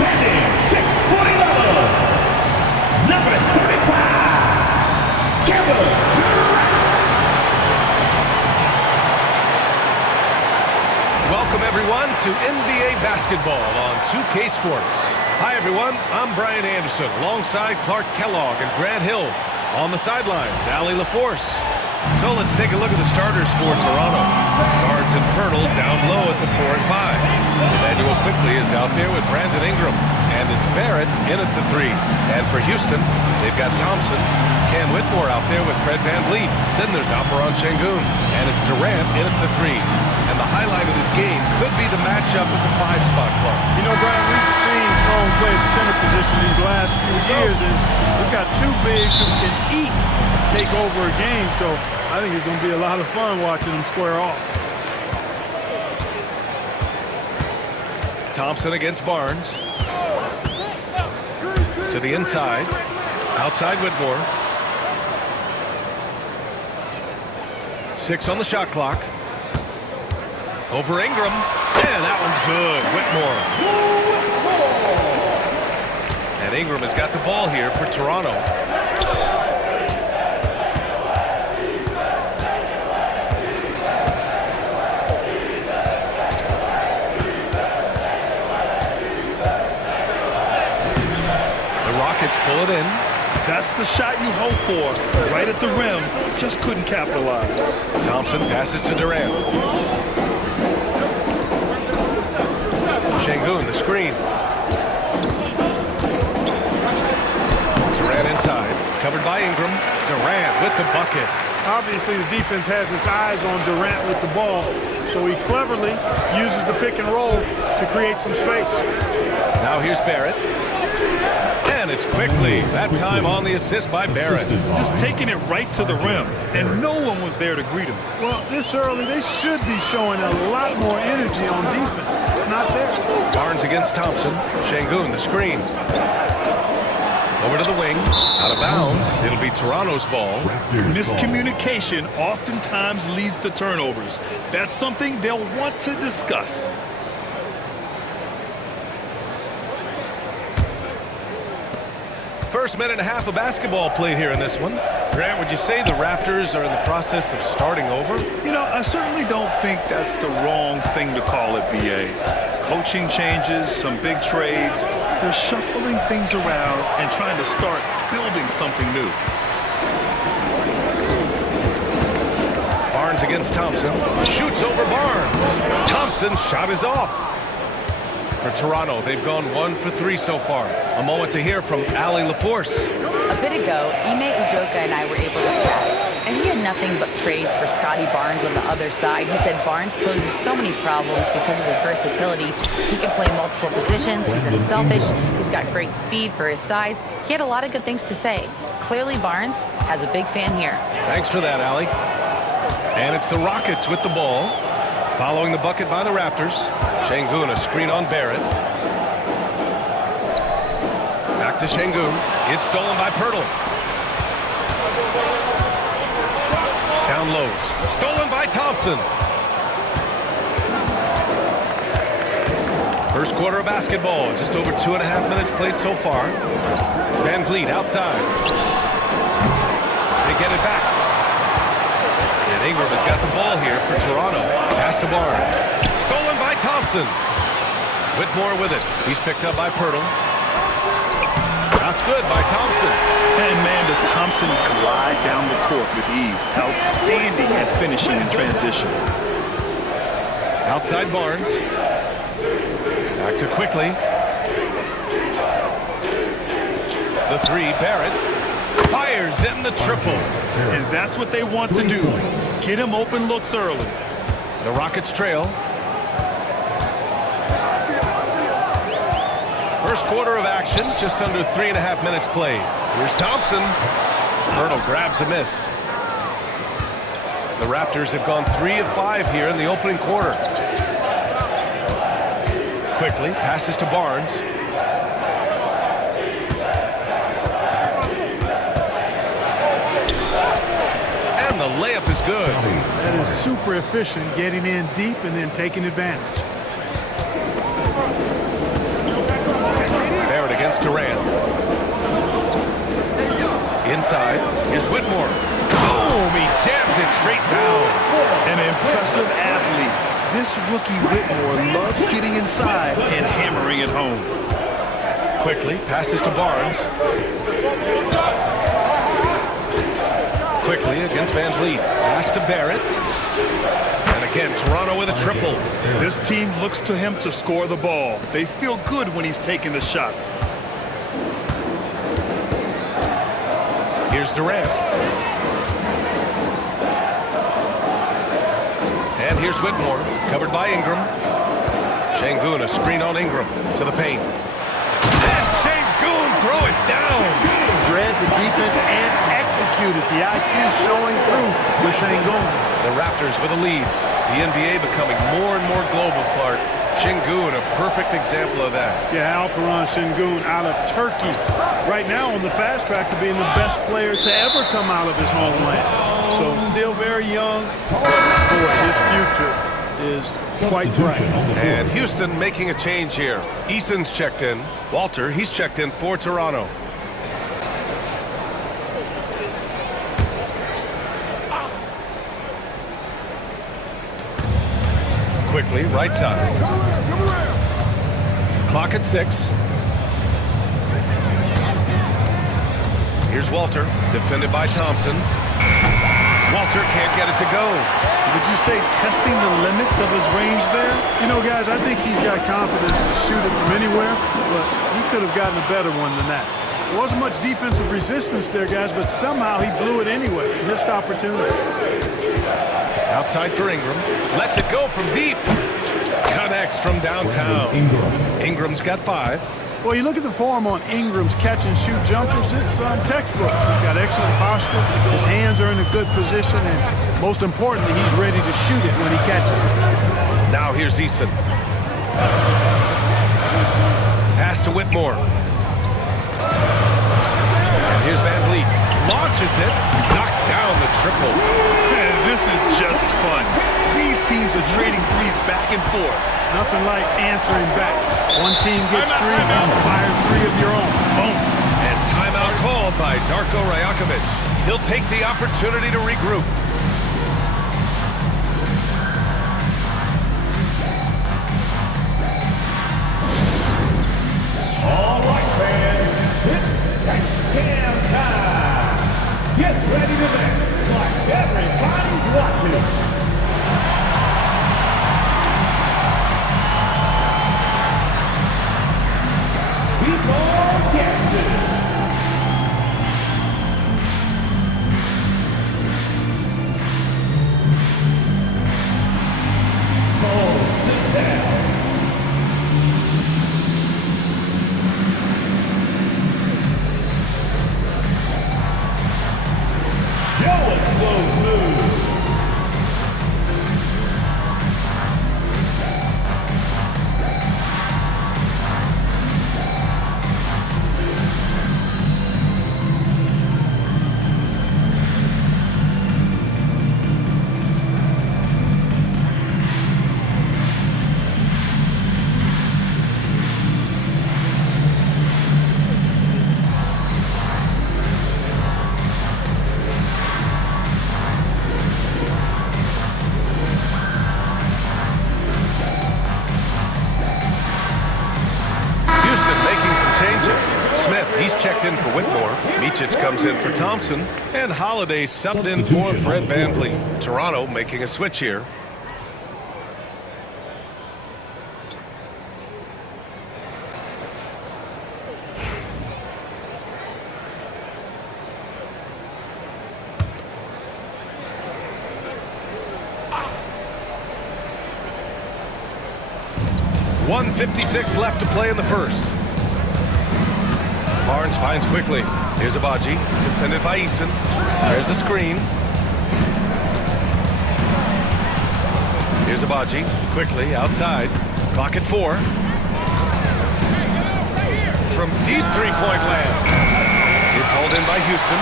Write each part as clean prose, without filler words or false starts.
Standing 6'11", number 35, Kevin Durant. Welcome, everyone, to NBA basketball on 2K Sports. Hi, everyone. I'm Brian Anderson, alongside Clark Kellogg and Grant Hill. On the sidelines, Allie LaForce. So let's take a look at the starters for Toronto. Barnes and Pirtle down low at the 4 and 5. Emmanuel Quickley is out there with Brandon Ingram. And it's Barrett in at the 3. And for Houston, they've got Thompson, Cam Whitmore out there with Fred VanVleet. Then there's Alperen Sengun. And it's Durant in at the 3. And the highlight of this game could be the matchup at the 5-spot club. You know, Brian, we've seen Strong play at the center position these last few years, and we've got two bigs who can each take over a game, so I think it's going to be a lot of fun watching them square off. Thompson against Barnes. To the inside. Outside Whitmore. 6 on the shot clock. Over Ingram. And that one's good. Whitmore. And Ingram has got the ball here for Toronto. The Rockets pull it in. That's the shot you hope for. Right at the rim. Just couldn't capitalize. Thompson passes to Durant. Sengun, the screen. Durant inside. Covered by Ingram. Durant with the bucket. Obviously, the defense has its eyes on Durant with the ball, so he cleverly uses the pick and roll to create some space. Now here's Barrett. And it's Quickley. That time on the assist by Barrett. Just taking it right to the rim, and no one was there to greet him. Well, this early, they should be showing a lot more energy on defense. It's not there. Barnes against Thompson. Sengun, the screen. Over to the wing. Out of bounds. It'll be Toronto's ball. Miscommunication oftentimes leads to turnovers. That's something they'll want to discuss. First minute and a half of basketball played here in this one. Grant, would you say the Raptors are in the process of starting over? You know, I certainly don't think that's the wrong thing to call it, B.A. Coaching changes, some big trades. They're shuffling things around and trying to start building something new. Barnes against Thompson. Shoots over Barnes. Thompson's shot is off. For Toronto, they've gone 1 for 3 so far. A moment to hear from Allie LaForce. A bit ago, Ime Udoka and I were able to chat, and he had nothing but praise for Scotty Barnes on the other side. He said Barnes poses so many problems because of his versatility. He can play multiple positions, he's unselfish, he's got great speed for his size. He had a lot of good things to say. Clearly Barnes has a big fan here. Thanks for that, Allie. And it's the Rockets with the ball. Following the bucket by the Raptors. Sengun, a screen on Barrett. Back to Sengun. It's stolen by Pirtle. Down low. Stolen by Thompson. First quarter of basketball. Just over 2.5 minutes played so far. VanVleet outside. They get it back. And Ingram has got the ball here for Toronto. Pass to Barnes. Stolen by Thompson. Whitmore with it. He's picked up by Pirtle. That's good by Thompson. And man, does Thompson glide down the court with ease. Outstanding at finishing in transition. Outside Barnes. Back to Quickley. The 3, Barrett. Fires in the triple. And that's what they want to do. Get him open looks early. The Rockets trail. First quarter of action, just under 3.5 minutes played. Here's Thompson. Pirtle grabs a miss. The Raptors have gone 3 of 5 here in the opening quarter. Quickley passes to Barnes. And the layup is good. That is super efficient, getting in deep and then taking advantage. against Durant. Inside, here's Whitmore. Boom! He jams it straight down. An impressive athlete. This rookie Whitmore loves getting inside and hammering it home. Quickly passes to Barnes. Quickly against Van Vliet. Pass to Barrett. And again, Toronto with a triple. This team looks to him to score the ball. They feel good when he's taking the shots. Here's Durant. And here's Whitmore, covered by Ingram. Şengün, a screen on Ingram to the paint. And Şengün throw it down. Read the defense and executed. The IQ showing through with Şengün. The Raptors with a lead. The NBA becoming more and more global, Clark. Şengün, a perfect example of that. Yeah, Alperen Şengün out of Turkey. Right now on the fast track to being the best player to ever come out of his homeland. So still very young. Boy, his future is quite bright. And Houston making a change here. Eason's checked in. Walter, he's checked in for Toronto. Quickly, right side. Clock at 6. Here's Walter, defended by Thompson. Walter can't get it to go. Would you say testing the limits of his range there? You know, guys, I think he's got confidence to shoot it from anywhere, but he could have gotten a better one than that. There wasn't much defensive resistance there, guys, but somehow he blew it anyway. Missed opportunity. Outside for Ingram. Lets it go from deep. Connects from downtown. Ingram's got 5. Well, you look at the form on Ingram's catch-and-shoot jumpers, it's textbook. He's got excellent posture, his hands are in a good position, and most importantly, he's ready to shoot it when he catches it. Now here's Eason. Pass to Whitmore. And here's Van Vliet. Launches it, knocks down the triple. Man, this is just fun. These teams are trading threes back and forth. Nothing like answering back. One team gets 3, fire 3 of your own. Boom. And timeout called by Darko Rajakovic. He'll take the opportunity to regroup. All right, fans, it's dice cam time. Get ready to dance like everybody's watching. Before Kansas. Oh, sit down. Show us those moves. He's checked in for Whitmore. Micic comes in for Thompson. And Holiday subbed in for Fred VanVleet. Toronto making a switch here. .156 left to play in the first. Barnes finds quickly. Here's Agbaji, defended by Eason. There's a screen. Here's Agbaji, quickly outside. Clock at 4. From deep three-point land. It's hauled in by Houston.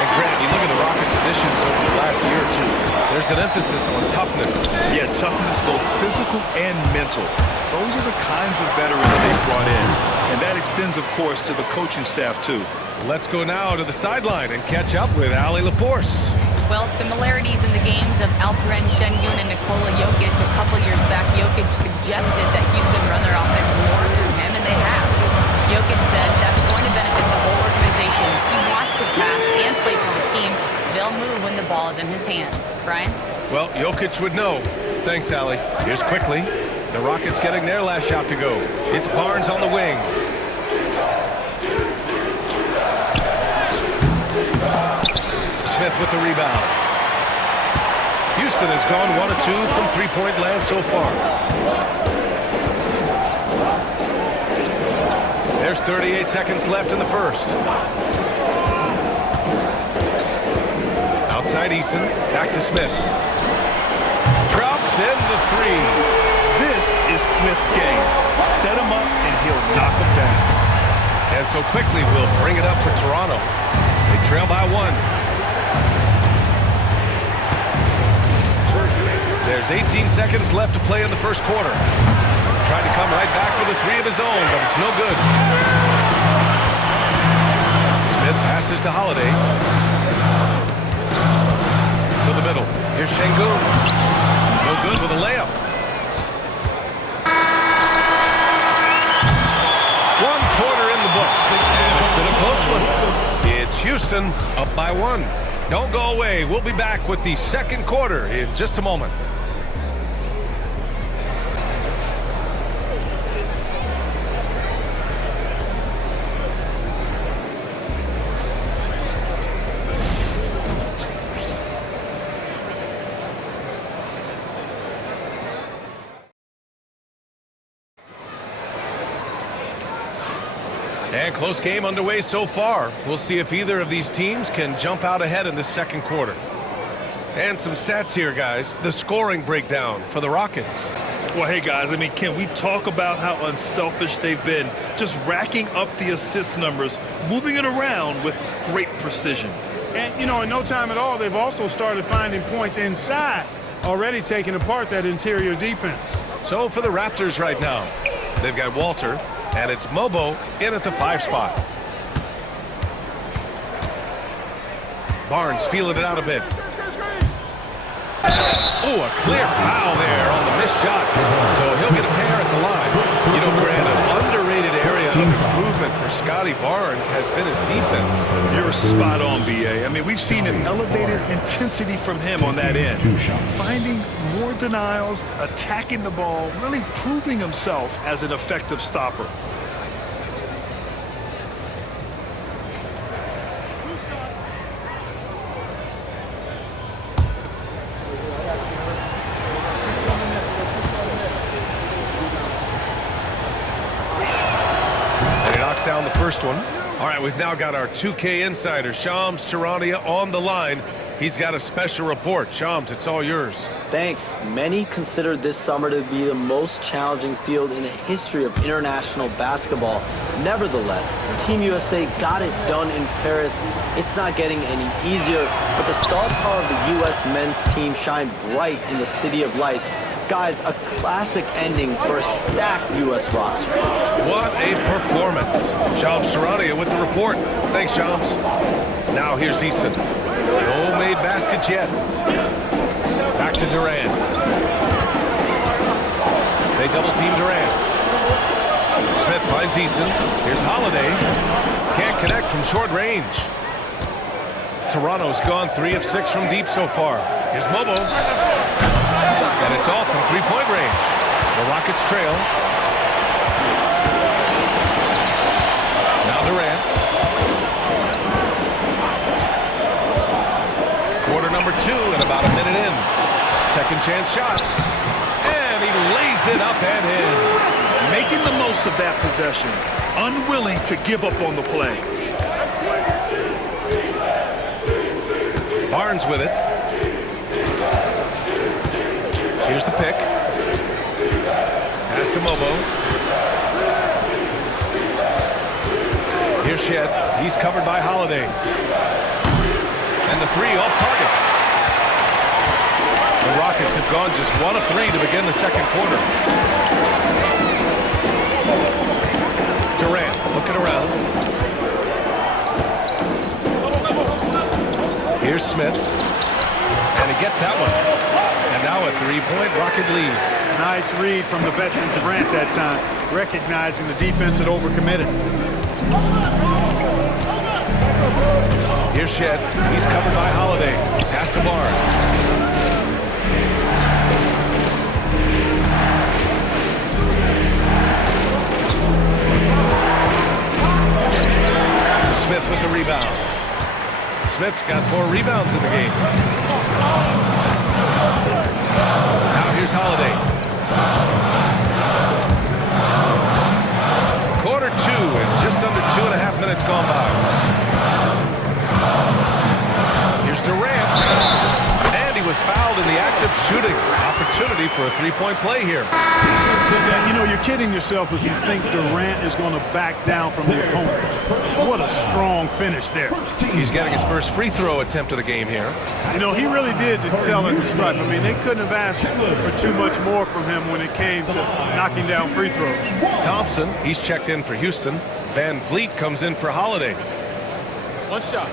And Grant, you look at the Rockets' additions over the last year or two. There's an emphasis on toughness. Yeah, toughness, both physical and mental. Those are the kinds of veterans they've brought in. And that extends, of course, to the coaching staff, too. Let's go now to the sideline and catch up with Allie LaForce. Well, similarities in the games of Alperen Şengün and Nikola Jokic. A couple years back, Jokic suggested that Houston run their offense more through him, and they have. Jokic said that's going to benefit the whole organization. He wants to pass and play for the team. They'll move when the ball is in his hands. Brian? Well, Jokic would know. Thanks, Allie. Here's quickly. The Rockets getting their last shot to go. It's Barnes on the wing. Smith with the rebound. Houston has gone 1 of 2 from three-point land so far. There's 38 seconds left in the first. Outside Eason, back to Smith. Drops in the three. This is Smith's game. Set him up and he'll knock him down. And so quickly we'll bring it up for Toronto. They trail by 1. There's 18 seconds left to play in the first quarter. Tried to come right back with a three of his own, but it's no good. Smith passes to Holiday. To the middle. Here's Şengün. No good with a layup. 1 quarter in the books, and it's been a close one. It's Houston up by 1. Don't go away. We'll be back with the second quarter in just a moment. And close game underway so far. We'll see if either of these teams can jump out ahead in the second quarter. And some stats here, guys. The scoring breakdown for the Rockets. Well, hey, guys, I mean, can we talk about how unselfish they've been? Just racking up the assist numbers, moving it around with great precision. And, you know, in no time at all, they've also started finding points inside, already taking apart that interior defense. So for the Raptors right now, they've got Walter, and it's Mobo in at the 5 spot. Barnes feeling it out a bit. Oh, a clear foul there on the missed shot. So he'll get a pair at the line. You know, Grant, an underrated area of improvement for Scotty Barnes has been his defense. You're spot on, B.A. I mean, we've seen an elevated intensity from him on that end. Finding more denials, attacking the ball, really proving himself as an effective stopper. Down the first one. All right, we've now got our 2K insider, Shams Charania, on the line. He's got a special report. Shams, it's all yours. Thanks. Many consider this summer to be the most challenging field in the history of international basketball. Nevertheless, Team USA got it done in Paris. It's not getting any easier, but the star power of the U.S. men's team shined bright in the City of Lights. Guys, a classic ending for a stacked U.S. roster. What a performance. Shams Charania with the report. Thanks, Shams. Now here's Eason. No made baskets yet. Back to Durant. They double-team Durant. Smith finds Eason. Here's Holiday. Can't connect from short range. Toronto's gone 3 of 6 from deep so far. Here's Mobo. And it's off from three-point range. The Rockets trail. Now Durant. Quarter number 2 and about a minute in. Second chance shot. And he lays it up and in. Making the most of that possession. Unwilling to give up on the play. Barnes with it. Here's the pick. Pass to Mobo. Here's Shed. He's covered by Holiday. the three off target. The Rockets have gone just 1 of 3 to begin the second quarter. Durant looking around. Here's Smith. And he gets that one. And now a three-point Rocket lead. Nice read from the veteran Durant that time, recognizing the defense had overcommitted. Here's Shed. He's covered by Holiday. Pass to Barnes. Smith with the rebound. Smith's got 4 rebounds in the game. Now here's Holiday. Quarter 2 and just under 2.5 minutes gone by. Here's Durant. And he was fouled in the act of shooting. Opportunity for a three-point play here. You know, you're kidding yourself if you think Durant is going to back down from the opponent. What a strong finish there. He's getting his first free throw attempt of the game here. You know, he really did excel at the stripe. I mean, they couldn't have asked for too much more from him when it came to knocking down free throws. Thompson, he's checked in for Houston. Van Vliet comes in for Holiday. One shot.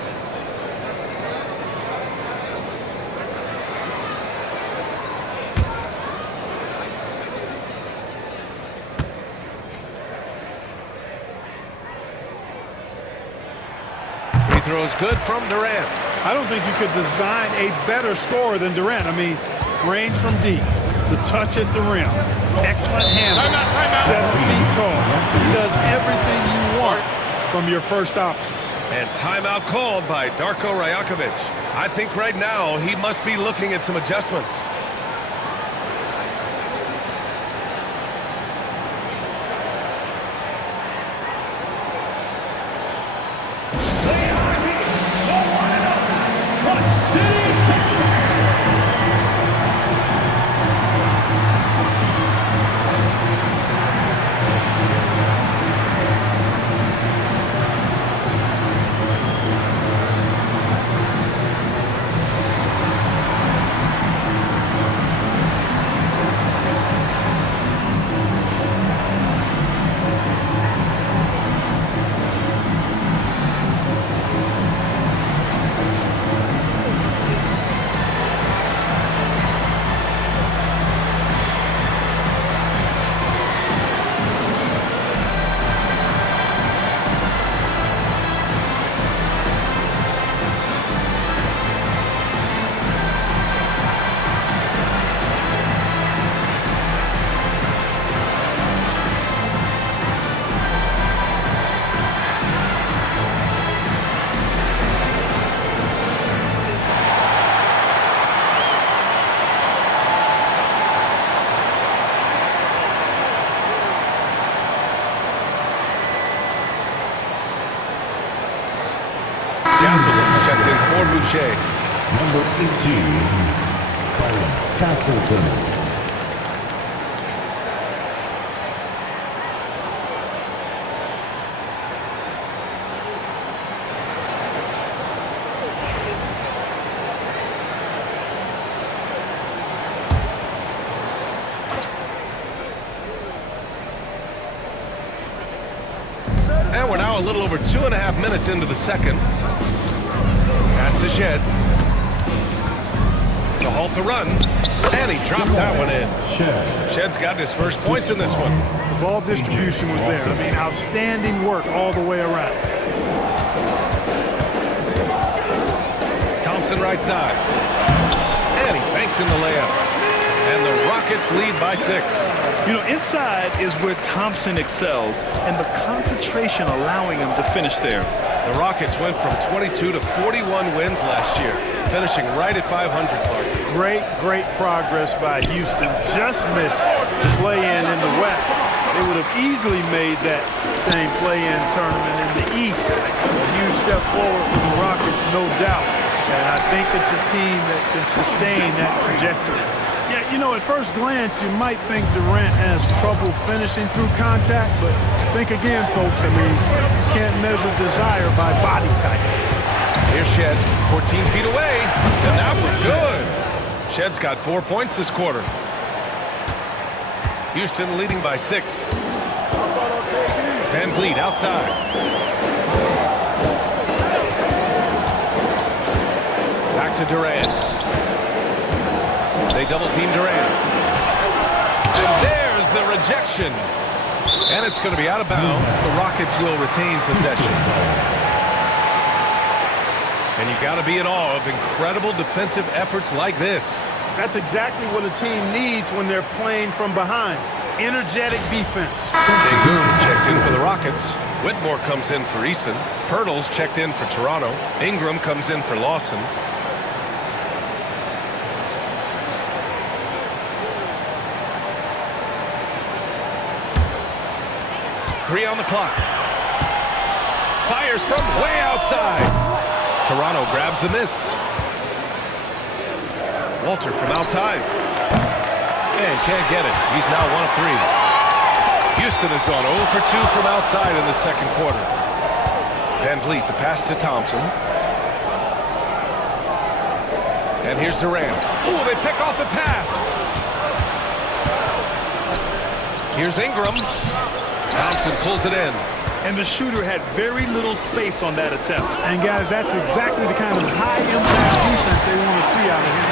Free throw is good from Durant. I don't think you could design a better scorer than Durant. I mean, range from deep, the touch at the rim, excellent handle, 7 feet tall. He does everything you want from your first option. And timeout called by Darko Rajakovic. I think right now he must be looking at some adjustments. Checked in for Boucher. Number 18, Byron Castleton. And we're now a little over 2.5 minutes into the second. Pass to Shed. To halt the run. And he drops that one in. Shed's got his first points in this one. The ball distribution was there. I mean, outstanding work all the way around. Thompson right side. And he banks in the layup. And the Rockets lead by 6. You know, inside is where Thompson excels, and the concentration allowing him to finish there. The Rockets went from 22 to 41 wins last year, finishing right at 500, Clark. Great progress by Houston. Just missed the play-in in the West. They would have easily made that same play-in tournament in the East. A huge step forward for the Rockets, no doubt. And I think it's a team that can sustain that trajectory. Yeah, you know, at first glance, you might think Durant has trouble finishing through contact, but think again, folks. I mean, you can't measure desire by body type. Here's Shed, 14 feet away, and that was good. Shed's got 4 points this quarter. Houston leading by 6. Van Vliet outside. Back to Durant. They double-team Durant. And there's the rejection. And it's going to be out of bounds. The Rockets will retain possession. And you got to be in awe of incredible defensive efforts like this. That's exactly what a team needs when they're playing from behind. Energetic defense. Sengun checked in for the Rockets. Whitmore comes in for Eason. Pirtle's checked in for Toronto. Ingram comes in for Lawson. Three on the clock. Fires from way outside. Toronto grabs the miss. Walter from outside. And can't get it. He's now 1 of 3. Houston has gone 0 for 2 from outside in the second quarter. Van Vliet, the pass to Thompson. And here's Durant. Oh, they pick off the pass. Here's Ingram. Thompson pulls it in. And the shooter had very little space on that attempt. And guys, that's exactly the kind of high-impact defense they want to see out of him.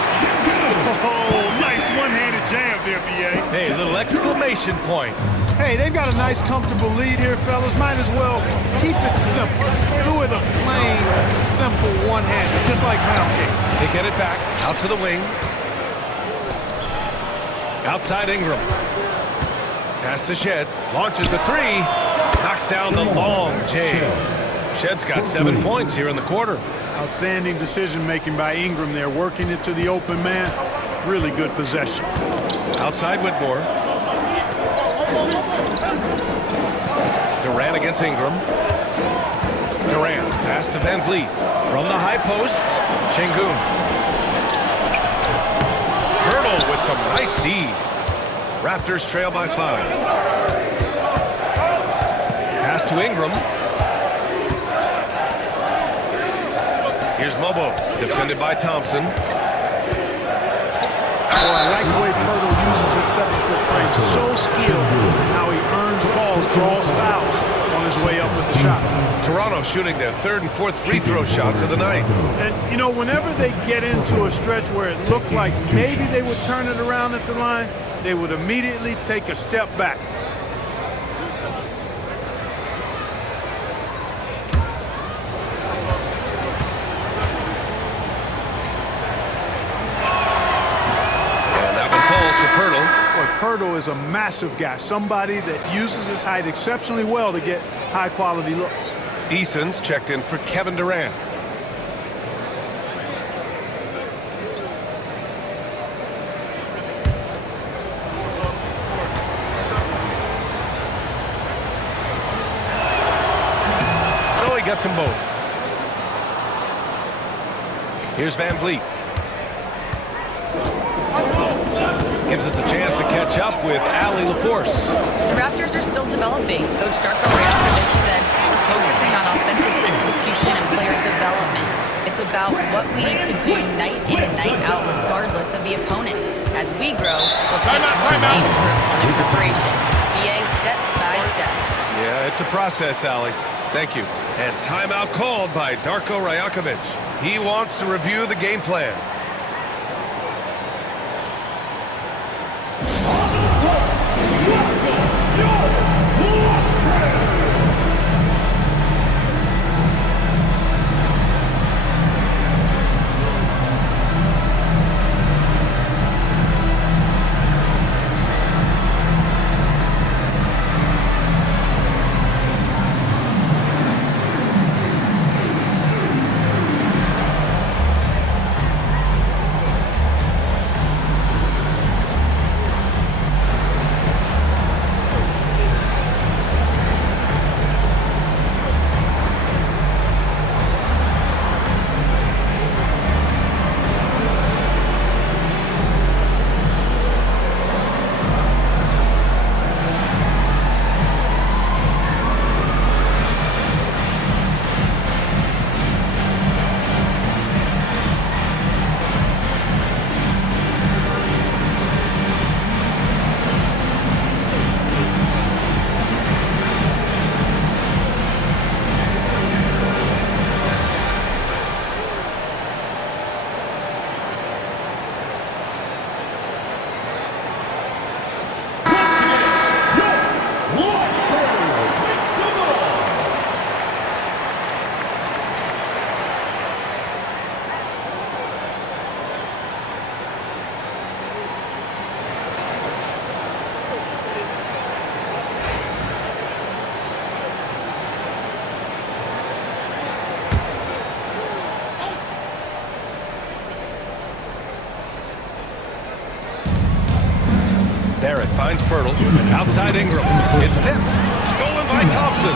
Oh, nice one-handed jam there, B.A. Hey, a little exclamation point. Hey, they've got a nice, comfortable lead here, fellas. Might as well keep it simple. Do it a plain, simple one-handed, just like pound cake. They get it back, out to the wing. Outside Ingram. Pass to Shed, launches a 3, knocks down the long J. Shed's got 7 points here in the quarter. Outstanding decision-making by Ingram there, working it to the open man. Really good possession. Outside Whitmore. Durant against Ingram. Durant, pass to Van Vliet. From the high post, Sengun. Pirtle with some nice D. Raptors trail by 5. Pass to Ingram. Here's Mobo, defended by Thompson. Oh, I like the way Pirtle uses his 7-foot frame. So skilled in how he earns balls, draws fouls on his way up with the shot. Toronto shooting their 3rd and 4th free throw shots of the night. And, you know, whenever they get into a stretch where it looked like maybe they would turn it around at the line, they would immediately take a step back. And that one falls for Pirtle. Boy, Pirtle is a massive guy, somebody that uses his height exceptionally well to get high-quality looks. Eason's checked in for Kevin Durant. Gets them both. Here's Van Vliet. Gives us a chance to catch up with Allie LaForce. The Raptors are still developing. Coach Darko Rajakovic said we're focusing on offensive execution and player development. It's about what we need to do night in and night out regardless of the opponent. As we grow, we'll take more games for opponent preparation. BA step by step. Yeah, it's a process, Allie. Thank you. And timeout called by Darko Rajakovic. He wants to review the game plan. Finds Pirtle. Outside Ingram. It's tipped. Stolen by Thompson.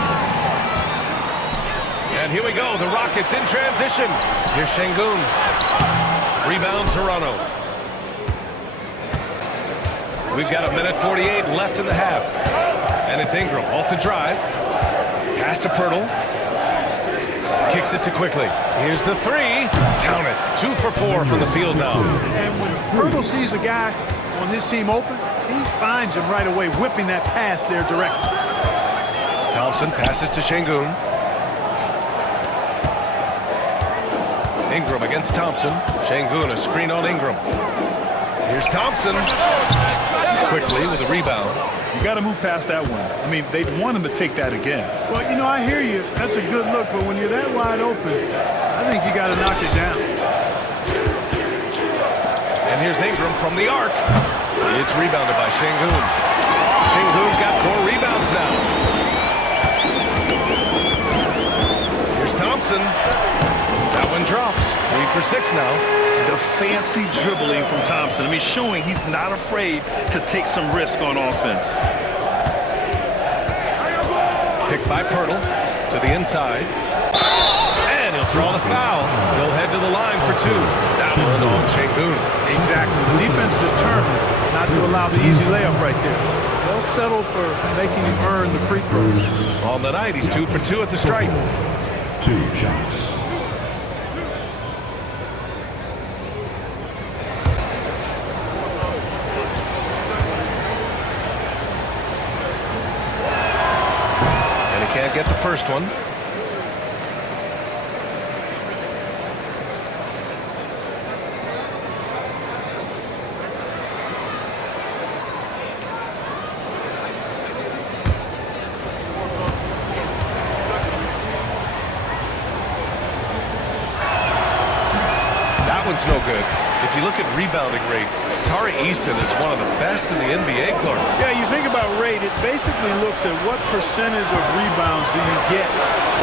And here we go. The Rockets in transition. Here's Şengün. Rebound Toronto. We've got 1:48 left in the half. And it's Ingram off the drive. Pass to Pirtle. Kicks it to Quickly. Here's the three. Count it. 2 for 4 from the field now. And when Pirtle sees a guy on his team open, he finds him right away, whipping that pass there directly. Thompson passes to Şengün. Ingram against Thompson. Şengün, a screen on Ingram. Here's Thompson. Quickly with a rebound. You got to move past that one. I mean, they'd want him to take that again. Well, you know, I hear you. That's a good look, but when you're that wide open, I think you got to knock it down. And here's Ingram from the arc. It's rebounded by Şengün. Şengün's got 4 rebounds now. Here's Thompson. That one drops. 3 for 6 now. The fancy dribbling from Thompson. I mean, showing he's not afraid to take some risk on offense. Picked by Pirtle to the inside. And he'll draw the foul. He'll head to the line for 2. That one on Şengün. Exactly. The defense determined not to allow the easy layup right there. They'll settle for making him earn the free throws. On the night, he's 2 for 2 at the stripe. 2 shots. Can't get the first one. That one's no good. If you look at rebounding rate, Tari Eason is one of the best in the NBA, Clark. Yeah, you think about rate, it basically looks at what percentage of rebounds do you get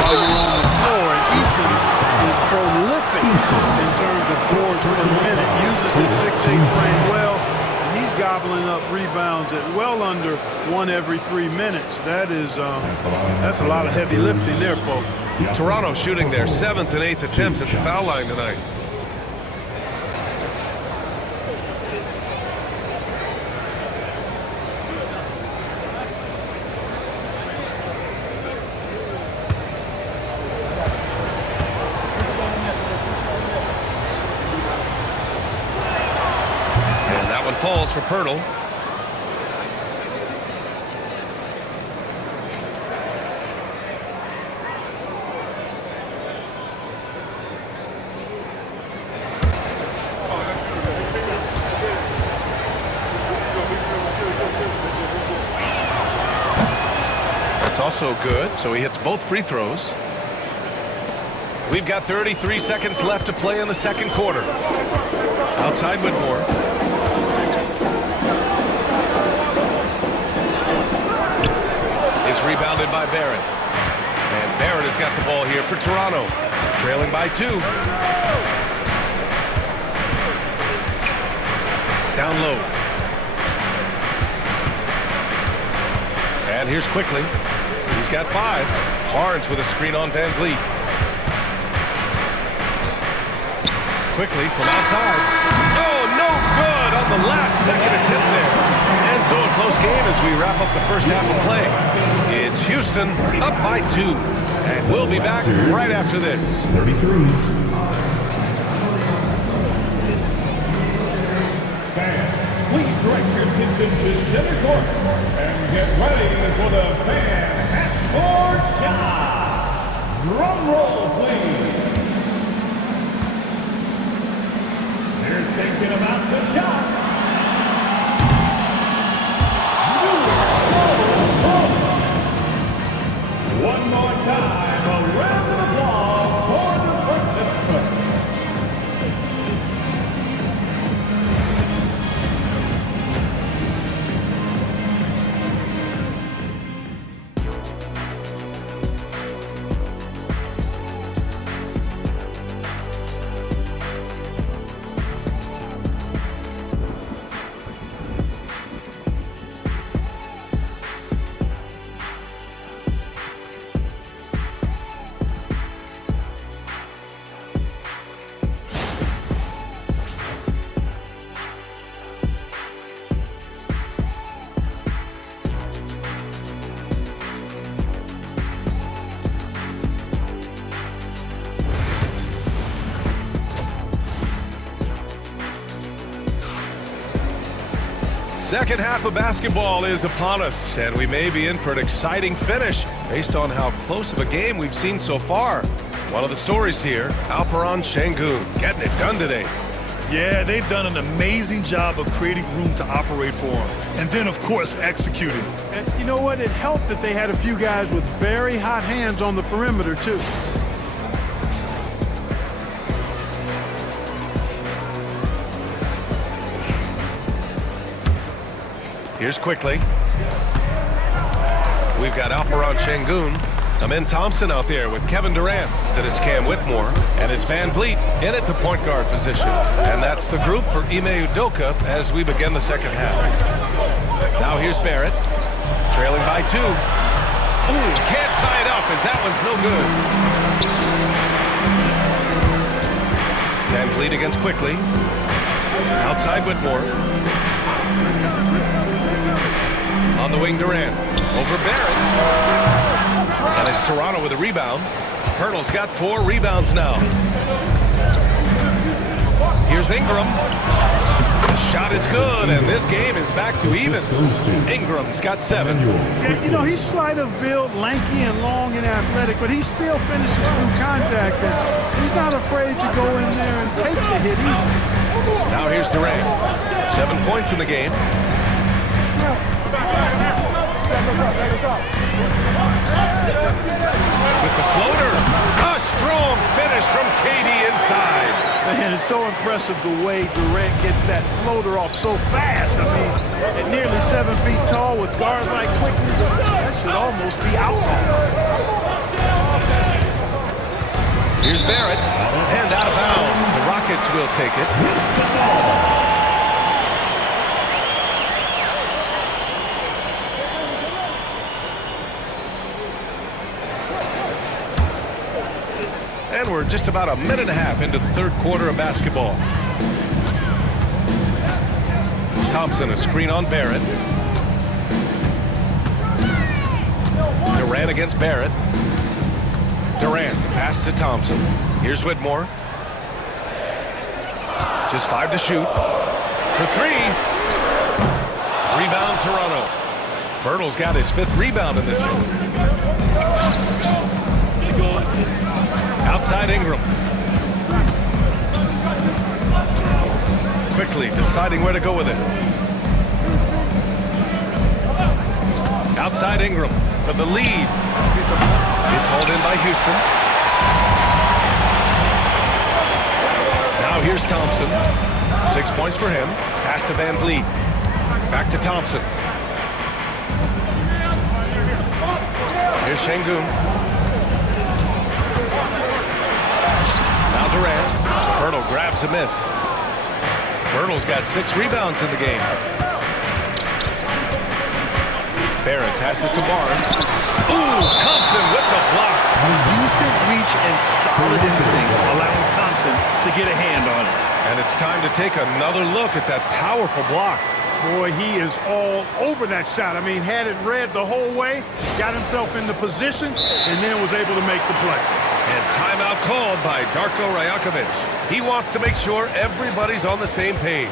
while you're on the floor. And Eason is prolific in terms of boards per minute. Uses his 6'8" frame well. And he's gobbling up rebounds at well under 1 every 3 minutes. That's a lot of heavy lifting there, folks. Toronto shooting their 7th and 8th attempts at the foul line tonight. Falls for Pirtle. That's also good, so he hits both free throws. We've got 33 seconds left to play in the second quarter. Outside Whitmore. Rebounded by Barrett. And Barrett has got the ball here for Toronto. Trailing by 2. Down low. And here's Quickly. He's got 5. Barnes with a screen on Van Vliet. Quickly from outside. Oh, no good on the last second attempt there. And so a close game as we wrap up the first half of play. It's Houston up by 2. And we'll be back right after this. 33. Fans, please direct your attention to center court and get ready for the fan half-court shot. Drum roll, please. You're thinking about the shot. One more time, a round of applause for the participants. Second half of basketball is upon us, and we may be in for an exciting finish based on how close of a game we've seen so far. One of the stories here, Alperen Sengun getting it done today. Yeah, they've done an amazing job of creating room to operate for him. And then, of course, executing. And you know what? It helped that they had a few guys with very hot hands on the perimeter, too. Here's quickly. We've got Alperen Sengun. Amen Thompson out there with Kevin Durant. Then it's Cam Whitmore. And it's Van Vliet in at the point guard position. And that's the group for Ime Udoka as we begin the second half. Now here's Barrett. Trailing by 2. Ooh, can't tie it up as that one's no good. Van Vliet against Quickly. Outside Whitmore. On the wing, Durant. Over Barrett. And it's Toronto with a rebound. Pirtle's got 4 rebounds now. Here's Ingram. The shot is good, and this game is back to even. Ingram's got 7. Yeah, you know, he's slight of build, lanky and long and athletic, but he still finishes through contact, and he's not afraid to go in there and take the hit either. Now here's Durant. 7 points in the game. With the floater. A strong finish from KD inside. Man, it's so impressive the way Durant gets that floater off so fast. I mean, at nearly 7 feet tall with guard-like quickness, that should almost be outlawed. Here's Barrett. And out of bounds. The Rockets will take it. And we're just about a minute and a half into the third quarter of basketball. Thompson, a screen on Barrett. Durant against Barrett. Durant, pass to Thompson. Here's Whitmore. Just 5 to shoot. For 3. Rebound, Toronto. Pirtle's got his 5th rebound in this one. Outside Ingram. Quickly deciding where to go with it. Outside Ingram for the lead. It's hauled in by Houston. Now here's Thompson. 6 points for him. Pass to Van Vliet. Back to Thompson. Here's Sengun. Now Durant. Pirtle grabs a miss. Pirtle's got 6 rebounds in the game. Barrett passes to Barnes. Ooh, Thompson with the block. Decent reach and solid instincts, allowing Thompson to get a hand on it. And it's time to take another look at that powerful block. Boy, he is all over that shot. I mean, had it read the whole way, got himself into position, and then was able to make the play. And timeout called by Darko Rajakovic. He wants to make sure everybody's on the same page.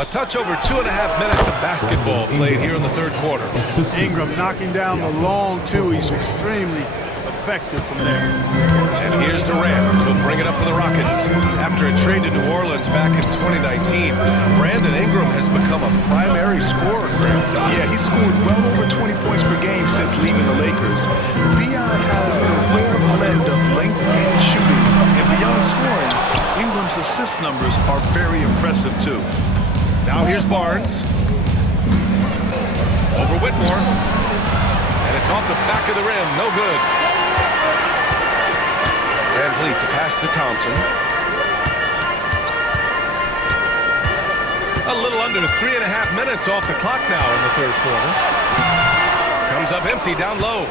A touch over 2.5 minutes of basketball played here in the third quarter. Ingram knocking down the long two. He's extremely effective from there. And here's Durant, who'll bring it up for the Rockets. After a trade to New Orleans back in 2019, Brandon Ingram has become a primary scorer, Graham. Yeah, he scored well over 20 points per game since leaving the Lakers. B.I. has the rare blend of length and shooting. And beyond scoring, Ingram's assist numbers are very impressive, too. Now here's Barnes. Over Whitmore. And it's off the back of the rim. No good. Van Vliet, the pass to Thompson. A little under 3.5 minutes off the clock now in the third quarter. Comes up empty down low.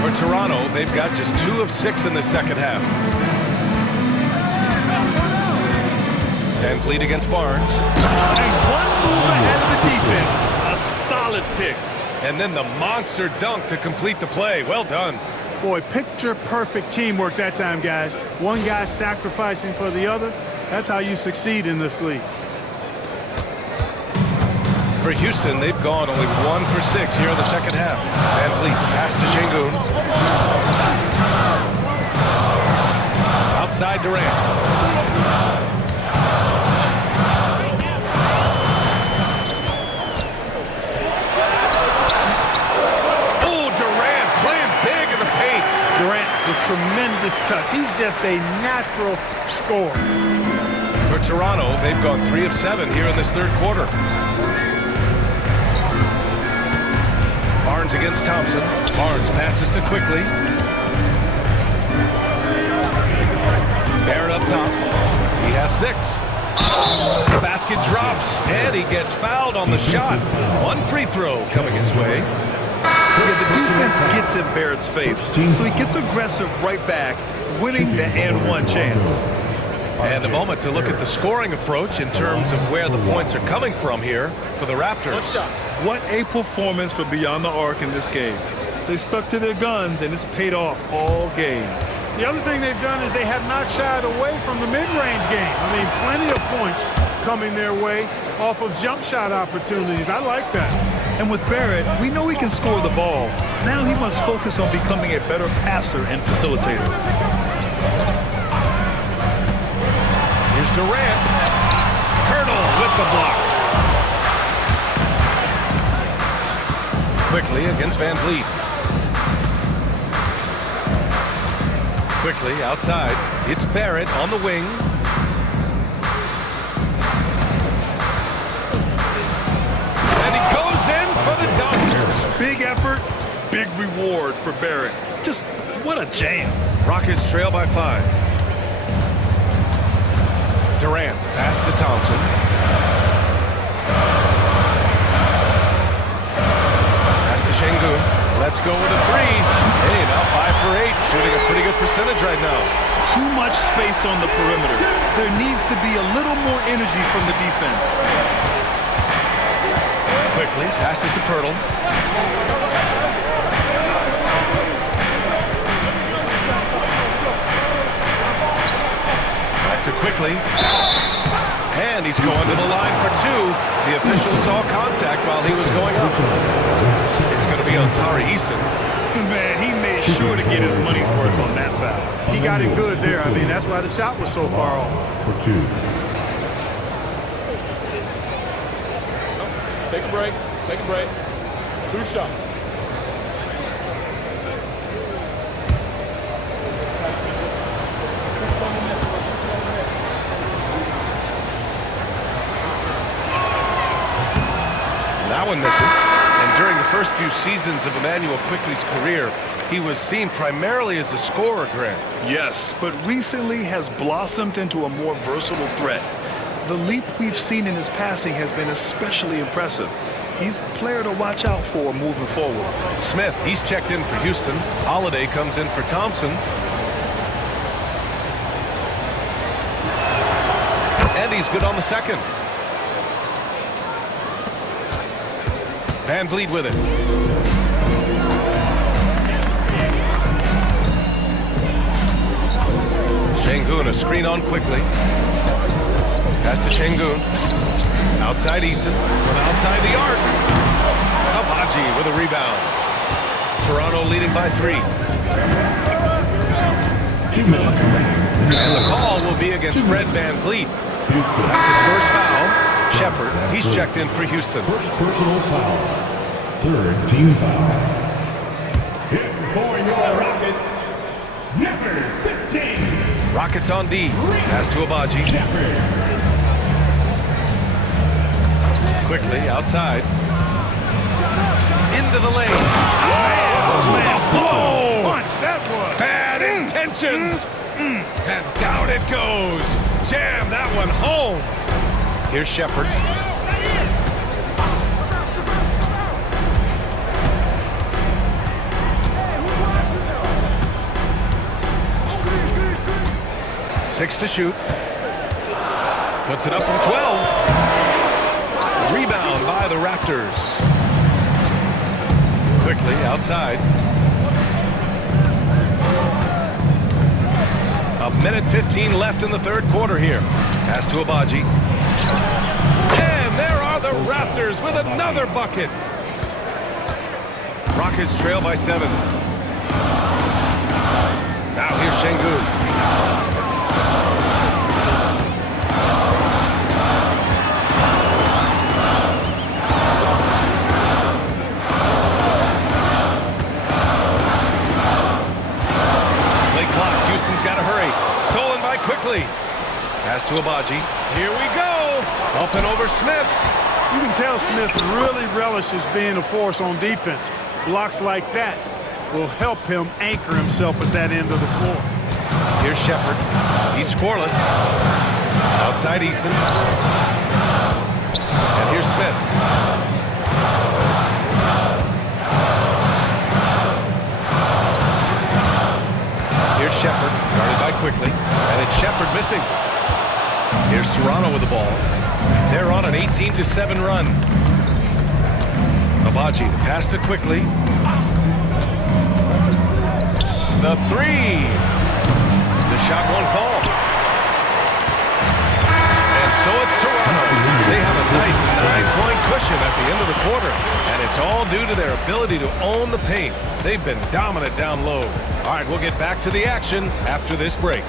For Toronto, they've got just 2 of 6 in the second half. Van Vliet against Barnes. And one move ahead of the defense. A solid pick. And then the monster dunk to complete the play. Well done. Boy, picture-perfect teamwork that time, guys. One guy sacrificing for the other. That's how you succeed in this league. For Houston, they've gone only 1 for 6 here in the second half. Van Vliet, pass to Şengün. Outside Durant. Durant with tremendous touch. He's just a natural scorer. For Toronto, they've gone 3 of 7 here in this third quarter. Barnes against Thompson. Barnes passes to Quickly. Barrett up top. He has 6. The basket drops, and he gets fouled on the shot. 1 free throw coming his way. Yeah, the defense gets in Barrett's face, so he gets aggressive right back, winning the and-one chance. And a moment to look at the scoring approach in terms of where the points are coming from here for the Raptors. What a performance for Beyond the Arc in this game. They stuck to their guns, and it's paid off all game. The other thing they've done is they have not shied away from the mid-range game. I mean, plenty of points coming their way off of jump shot opportunities. I like that. And with Barrett, we know he can score the ball. Now he must focus on becoming a better passer and facilitator. Here's Durant. Hurdle with the block. Quickly against Van Vliet. Quickly outside. It's Barrett on the wing. For the dunk. Big effort, big reward for Barrett. Just what a jam. Rockets trail by 5. Durant, pass to Thompson. Pass to Şengün. Let's go with a 3. Hey, now 5 for 8. Shooting a pretty good percentage right now. Too much space on the perimeter. There needs to be a little more energy from the defense. Quickly, passes to Pirtle. Back to Quickly. And he's going to the line for 2. The official saw contact while he was going up. It's going to be on Tari Eason. Man, he made sure to get his money's worth on that foul. He got it good there. I mean, that's why the shot was so far off. For 2. Take a break. Take a break. 2 shots. That one misses. And during the first few seasons of Immanuel Quickley's career, he was seen primarily as a scorer, Grant. Yes, but recently has blossomed into a more versatile threat. The leap we've seen in his passing has been especially impressive. He's a player to watch out for moving forward. Smith, he's checked in for Houston. Holiday comes in for Thompson. And he's good on the second. Van Vliet with it. Şengün, a screen on Quickly. Pass to Şengün. Outside Eason, from outside the arc. Agbaji with a rebound. Toronto leading by 3. 2 minutes remaining. And the call will be against Fred VanVleet. Houston. That's his first foul. Shepherd, he's checked in for Houston. First personal foul. 3rd team foul. Hit for your Rockets, number 15. Rockets on D. Pass to Agbaji. Quickly outside. Into the lane. Oh, Punch, that was. bad intentions. And down it goes. Jam that one home. Here's Shepherd. Six to shoot. Puts it up from 12. Rebound by the Raptors. Quickly outside. A minute 15 left in the 3rd quarter here. Pass to Agbaji. And there are the Raptors with another bucket. Rockets trail by 7. Now here's Şengün. Houston's got to hurry. Stolen by Quickly. Pass to Agbaji. Here we go. Up and over Smith. You can tell Smith really relishes being a force on defense. Blocks like that will help him anchor himself at that end of the floor. Here's Shepherd. He's scoreless. Outside Eason. And here's Smith. Here's Shepherd, guarded by Quickly, and it's Shepherd missing. Here's Toronto with the ball. They're on an 18-7 run. Agbaji, the pass to Quickly. The 3. The shot won't fall. And so it's Toronto. They have a nice 9-point cushion at the end of the quarter, and it's all due to their ability to own the paint. They've been dominant down low. All right, we'll get back to the action after this break.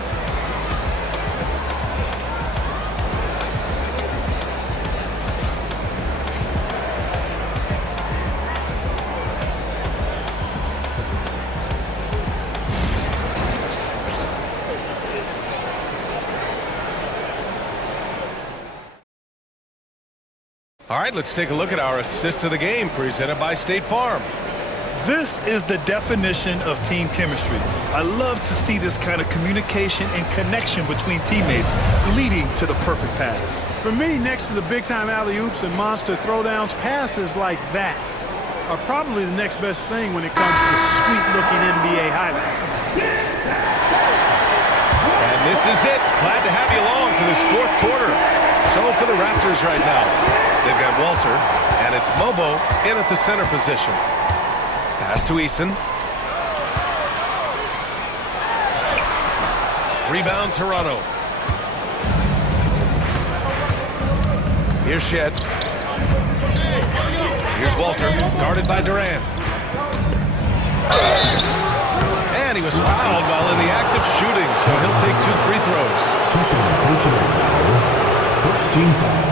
All right, let's take a look at our assist of the game presented by State Farm. This is the definition of team chemistry. I love to see this kind of communication and connection between teammates leading to the perfect pass. For me, next to the big-time alley-oops and monster throwdowns, passes like that are probably the next best thing when it comes to sweet-looking NBA highlights. And this is it. Glad to have you along for this 4th quarter. So for the Raptors right now, they've got Walter, and it's Mobo in at the center position. Pass to Eason. Rebound Toronto. Here's Shed. Here's Walter, guarded by Durant. And he was fouled while in the act of shooting, so he'll take 2 free throws. Second personal foul. First team foul.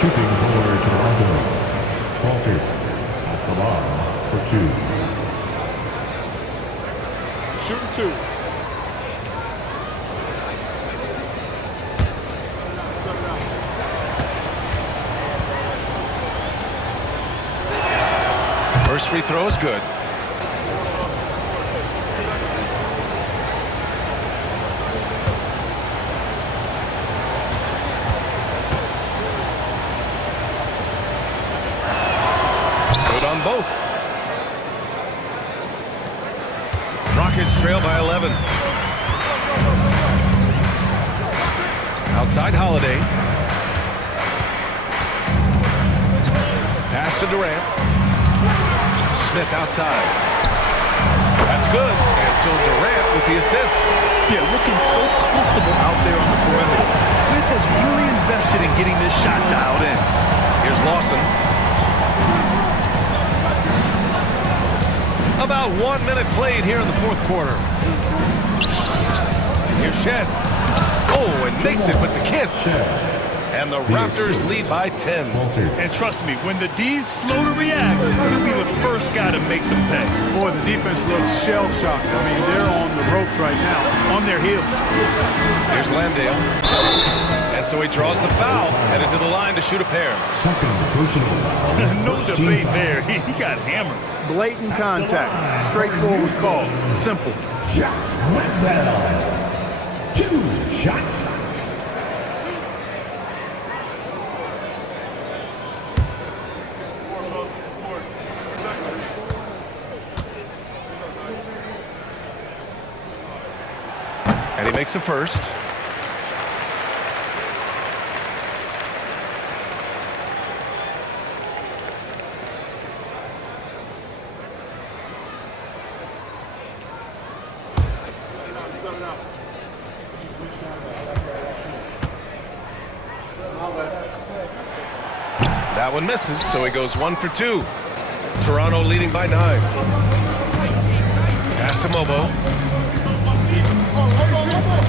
Shooting for Toronto. Walter at the line for 2. Shooting 2. First free throw is good. Good on both. Rockets trail by 11. Outside Holiday. Pass to Durant. Smith outside. That's good. And so Durant with the assist. Yeah, looking so comfortable out there on the perimeter. Smith has really invested in getting this shot dialed in. Here's Lawson. About 1 minute played here in the fourth quarter. Here's Shed. Oh, and makes it with the kiss. And the Raptors lead by 10. And trust me, when the D's slow to react, he'll be the first guy to make them pay. Boy, the defense looks shell-shocked. I mean, they're on the ropes right now, on their heels. Here's Landale. And so he draws the foul, headed to the line to shoot a pair. Second personal foul. No debate there. He got hammered. Blatant contact. Straightforward call. Simple. Jack Wendell. 2 shots. And he makes a first. That one misses, so he goes 1 for 2. Toronto leading by 9. Pass to Mobo.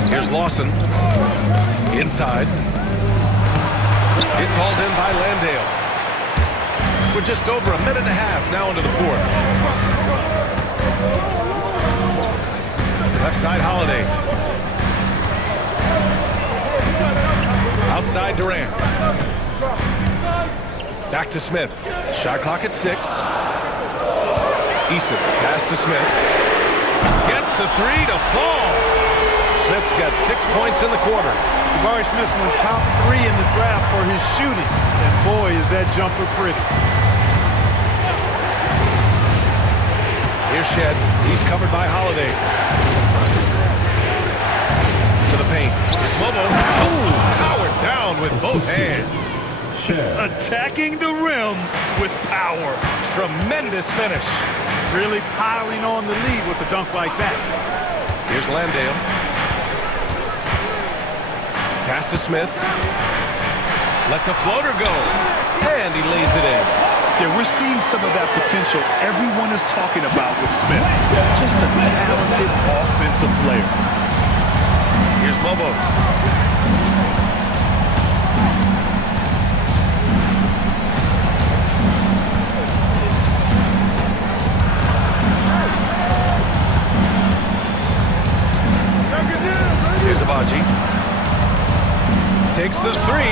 Here's Lawson. Inside. It's hauled in by Landale. We're just over a minute and a half now into the fourth. Left side Holiday. Outside Durant. Back to Smith. Shot clock at 6. Eason pass to Smith. Gets the 3 to fall. Smith's got 6 points in the quarter. Jabari Smith went top 3 in the draft for his shooting. And boy, is that jumper pretty. Here's Shed. He's covered by Holiday. To the paint. Here's Mobo. Oh, powered down with both hands. Attacking the rim with power. Tremendous finish. Really piling on the lead with a dunk like that. Here's Landale. Pass to Smith. Lets a floater go. And he lays it in. Yeah, we're seeing some of that potential everyone is talking about with Smith. Just a talented offensive player. Here's Mobo. Here's Abaji. Takes the 3.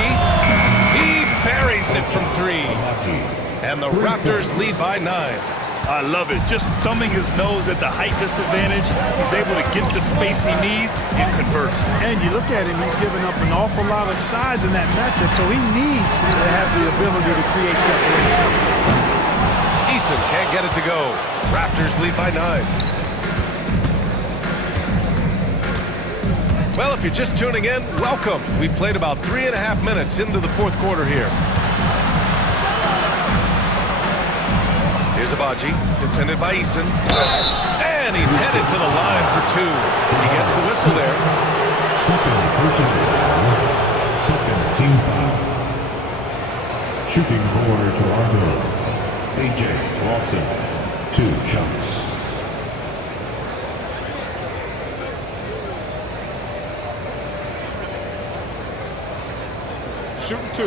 He buries it from 3. And the Raptors lead by 9. I love it. Just thumbing his nose at the height disadvantage. He's able to get the space he needs and convert. And you look at him, he's given up an awful lot of size in that matchup, so he needs to have the ability to create separation. Eason can't get it to go. Raptors lead by 9. Well, if you're just tuning in, welcome. We've played about 3.5 minutes into the fourth quarter here. Here's Abaji, defended by Eason. And he's headed to the line for 2. He gets the whistle there. Second personal foul. Second team foul. Shooting for Toronto. A.J. Lawson. 2 shots. Shooting 2.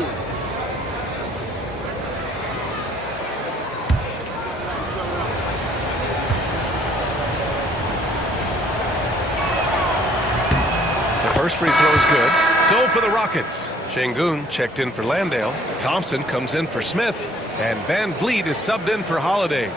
The first free throw is good. So for the Rockets, Şengün checked in for Landale. Thompson comes in for Smith. And Van Vliet is subbed in for Holiday.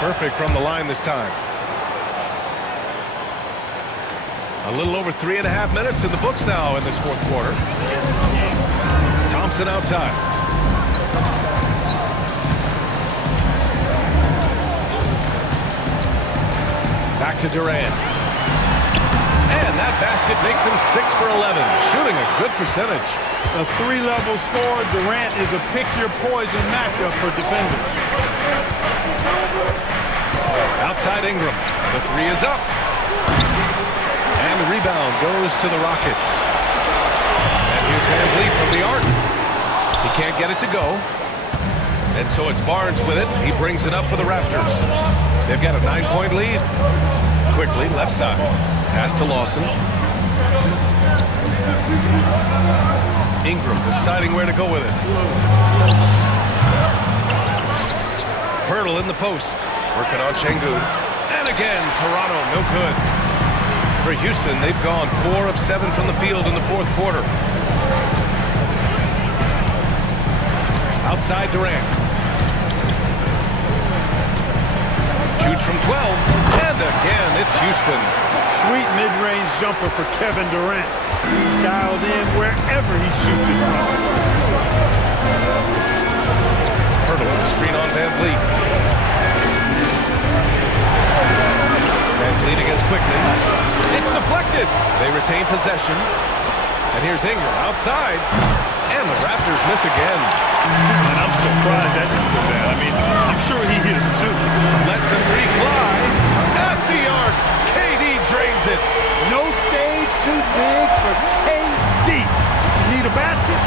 Perfect from the line this time. A little over 3.5 minutes in the books now in this fourth quarter. Thompson outside. Back to Durant. And that basket makes him 6 for 11, shooting a good percentage. A three-level scorer, Durant is a pick-your-poison matchup for defenders. Outside Ingram. The three is up. And the rebound goes to the Rockets. And here's Van Vliet from the arc. He can't get it to go. And so it's Barnes with it. He brings it up for the Raptors. They've got a 9-point lead. Quickly, left side. Pass to Lawson. Ingram deciding where to go with it. Pirtle in the post. Working on Şengün. And again, Toronto, no good. For Houston, they've gone 4 of 7 from the field in the fourth quarter. Outside Durant. Shoots from 12. And again, it's Houston. Sweet mid-range jumper for Kevin Durant. He's dialed in wherever he shoots it from. Pirtle, screen on Van Vliet. Van Vliet against quickly. It's deflected. They retain possession. And here's Ingram outside. And the Raptors miss again. And I'm surprised that didn't go down. I mean, I'm sure he is too. Lets the three fly. At the arc. KD drains it. No stage too big for KD. If you need a basket,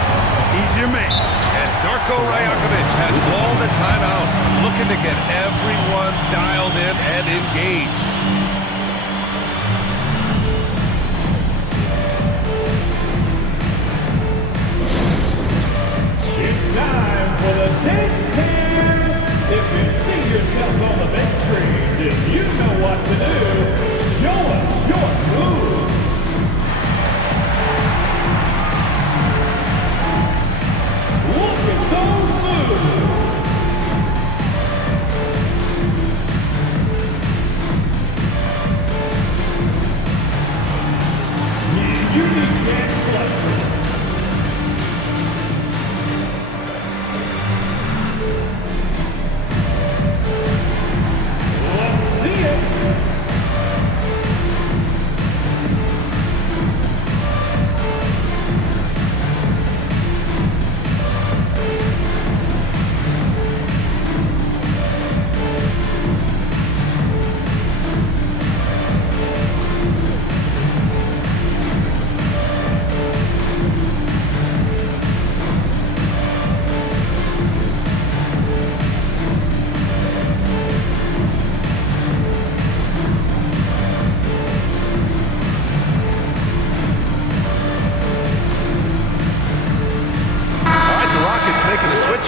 he's your man. And Darko Rajakovic has called a timeout, looking to get everyone dialed in and engaged. It's time for the dance cam. If you see yourself on the big screen, then you know what to do. Show us your moves. Look at those moves. Unique dance lessons. Let's see it.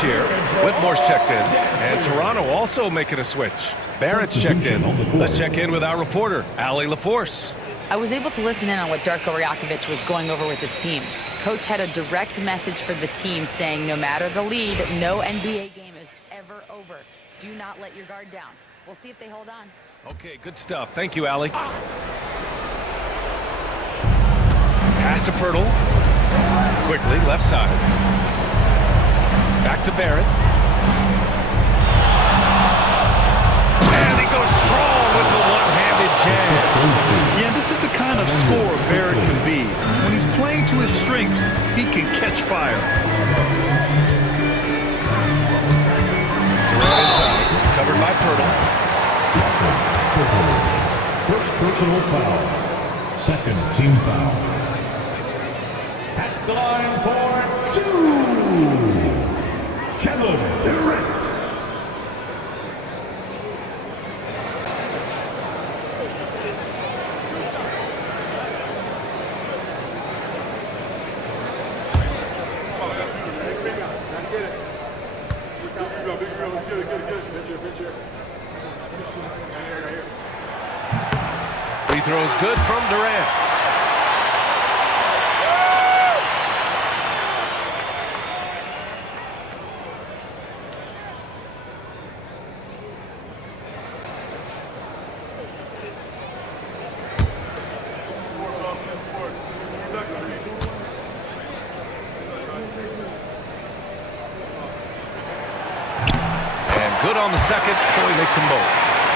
Here, Whitmore's checked in, and Toronto also making a switch. Barrett's checked in. Let's check in with our reporter, Allie LaForce. I was able to listen in on what Darko Rajakovic was going over with his team. Coach had a direct message for the team saying no matter the lead, no NBA game is ever over. Do not let your guard down. We'll see if they hold on. Okay, good stuff. Thank you, Allie. Pass to Pirtle. Quickly, left side. Back to Barrett. And he goes strong with the one-handed jam. Yeah, this is the kind of scorer Barrett can be. When he's playing to his strengths, he can catch fire. Durant inside, covered by Pirtle. First personal foul. Second team foul. At the line for 2. Kevin Durant. Free throws good from Durant. Good on the second, so he makes them both.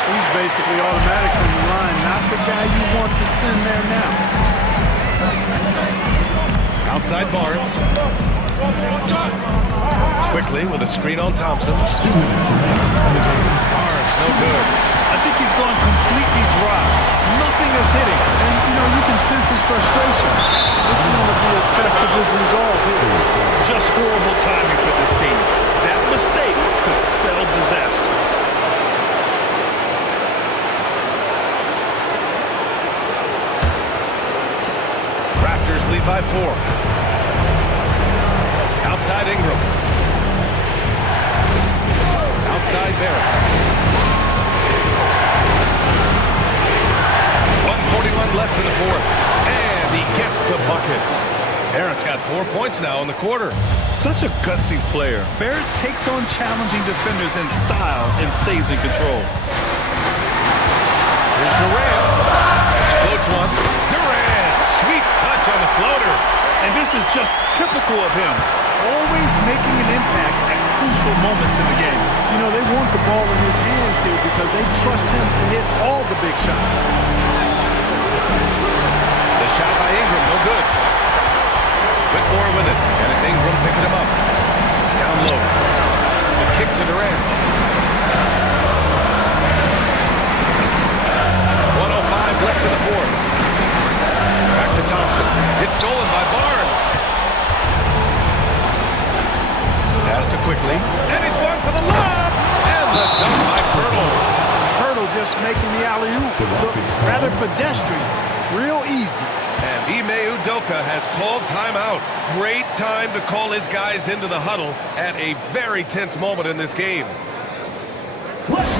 He's basically automatic from the line, not the guy you want to send there now. Outside Barnes. Quickly with a screen on Thompson. Barnes, no good. I think he's gone completely dry. Nothing is hitting. And, you can sense his frustration. This is going to be a test of his resolve here. Just horrible timing for this team. That mistake could spell disaster. Raptors lead by 4. Outside Ingram. Outside Barrett. 1:41 left in the fourth. And he gets the bucket. Barrett's got 4 points now in the quarter. Such a gutsy player. Barrett takes on challenging defenders in style and stays in control. Here's Durant. Floats one. Durant. Sweet touch on the floater. And this is just typical of him. Always making an impact at crucial moments in the game. They want the ball in his hands here because they trust him to hit all the big shots. The shot by Ingram, no good. Whitmore with it, and it's Ingram picking him up. Down low. The kick to Durant. 1:05 left in the fourth. Back to Thompson. It's stolen by Barnes. Pass to Quickly, and he's going for the lob, and the dunk by Pirtle. Pirtle just making the alley-oop look rather pedestrian, real easy. And Ime Udoka has called timeout. Great time to call his guys into the huddle at a very tense moment in this game. Let's